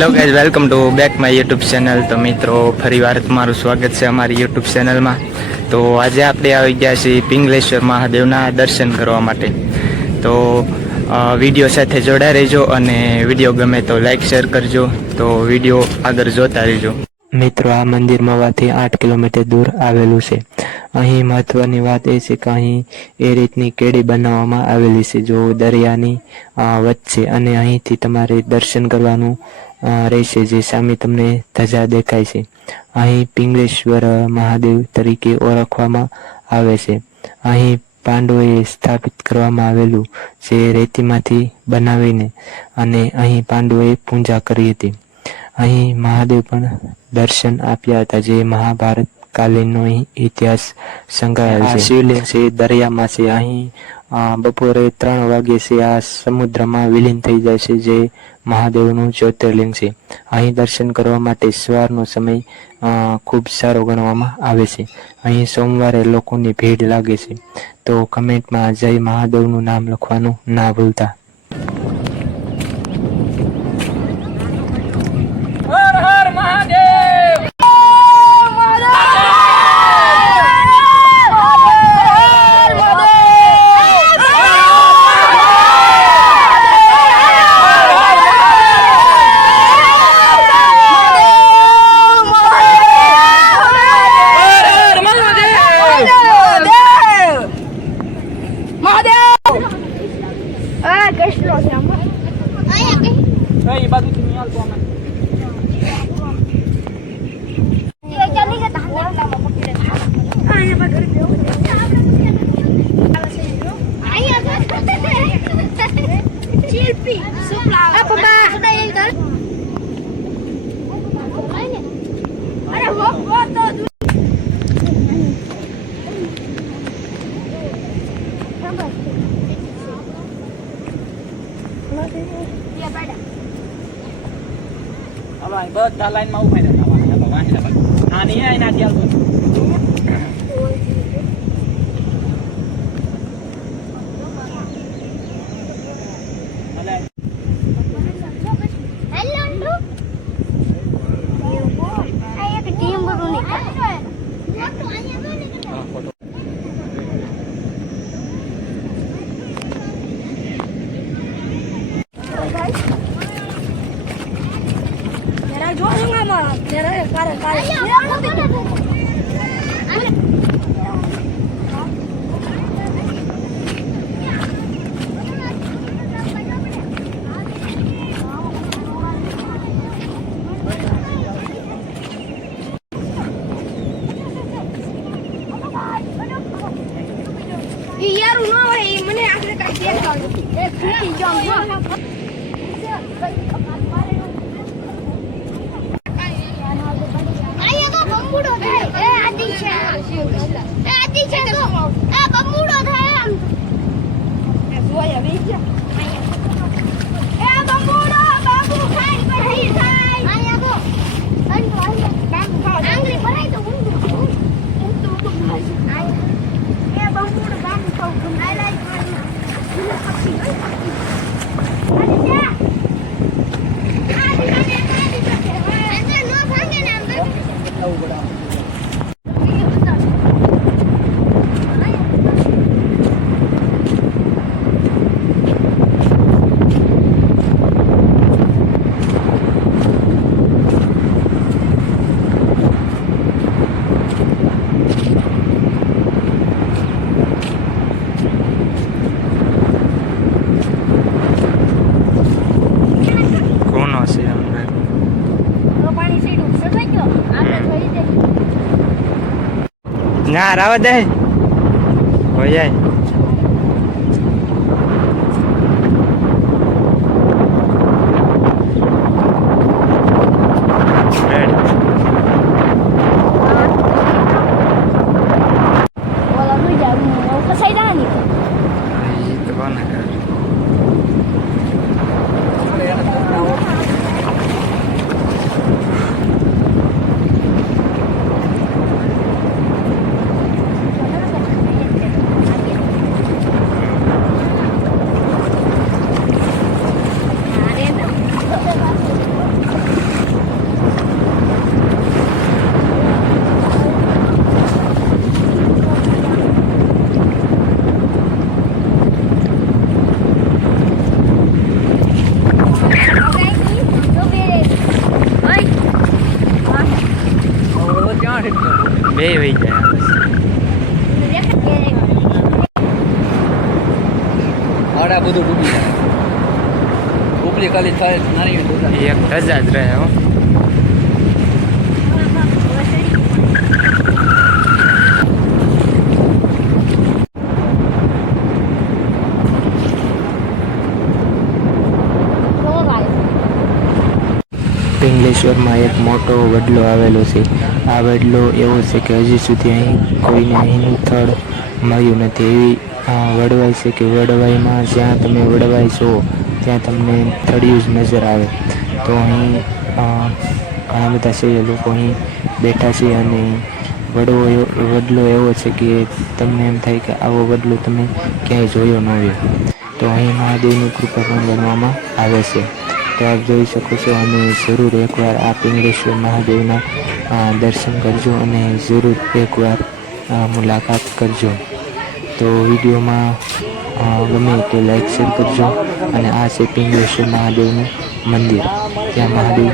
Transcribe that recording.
Hello guys, welcome to back my YouTube channel. તો મિત્રો, ફરીવાર તમારું સ્વાગત છે અમારી યુટ્યુબ ચેનલમાં. તો આજે આપણે આવી ગયા છીએ પિંગલેશ્વર મહાદેવના દર્શન કરવા માટે. તો વિડીયો સાથે જોડાઈ રહેજો અને વિડીયો ગમે તો લાઈક શેર કરજો. તો વિડીયો આગળ જોતા રહેજો. મિત્રો, આ મંદિર મવાથી 8 કિલોમીટર દૂર આવેલું છે. અહીં મહત્વની વાત એ છે કે અહીં એ રીતની કેડી બનાવવામાં આવેલી છે જો દરિયાની વચ્ચે, અને અહીંથી તમારે દર્શન કરવાનું રહેશે. જે સામે તમને ધજા દેખાય છે, અહીં પિંગલેશ્વર મહાદેવ તરીકે ઓળખવામાં આવે છે. અહીં પાંડવોએ સ્થાપિત કરવામાં આવેલું જે રેતીમાંથી બનાવીને, અને અહીં પાંડવોએ પૂજા કરી હતી. અહીં મહાદેવ પણ દર્શન આપ્યા હતા, જે મહાભારત કાલીનનો ઇતિહાસ સંકળાયેલ છે. શિવલિંગ છે દરિયામાં છે. અહીં બપોરે 3 વાગે છે આ સમુદ્રમાં વિલીન થઈ જાય છે, જે મહાદેવનું જ્યોતિર્લિંગ છે. અહીં દર્શન કરવા માટે સવારનો સમય ખૂબ સારો ગણવામાં આવે છે. અહીં સોમવારે લોકોની ભીડ લાગે છે. તો કમેન્ટમાં જય મહાદેવનું નામ લખવાનું ના ભૂલતા. હર હર મહાદેવ. એ બાજુ થી નિયાલ તો અમે એ ચાલી ગયા ધાંગલામાં પકડે આયા બગર દેવ આયા ચીલપી સુપલા આ પપ્પા સદા એક દર અરે હો તો બધા લાઈનમાં ઉભા રહ્યા. આ નહીં આનાથી આવતો. મને આખરે કાઈ દેખાડ્યું એ ફૂટી જામ ના રાવા દે હોય જાય. આ બધું ડૂબી જાય ઉપલી ખાલી થાય નાની ધજા એક ધજા જ રહે હો. પિંગલેશ્વરમાં એક મોટો વડલો આવેલો છે. આ વડલો એવો છે કે હજી સુધી અહીં કોઈને અહીંનું સ્થળ મળ્યું નથી. એવી વડવાઈ છે કે વડવાઈમાં જ્યાં તમે વડવાઈ છો ત્યાં તમને થળિયું જ નજર આવે. તો અહીં ઘણા બધા છે એ લોકો અહીં બેઠા છે અને વડલો એવો છે કે તમને એમ થાય કે આવો વડલો તમે ક્યાંય જોયો ન હોય. તો અહીં મહાદેવની કૃપા પણ ગણવામાં આવે છે. તો આપ જોઈ શકો છો અને જરૂર એકવાર આ પિંગલેશ્વર મહાદેવના દર્શન કરજો અને જરૂર એકવાર મુલાકાત કરજો. તો વિડીયોમાં ગમે તો લાઈક શેર કરજો. અને આ છે પિંગલેશ્વર મહાદેવનું મંદિર, ત્યાં મહાદેવ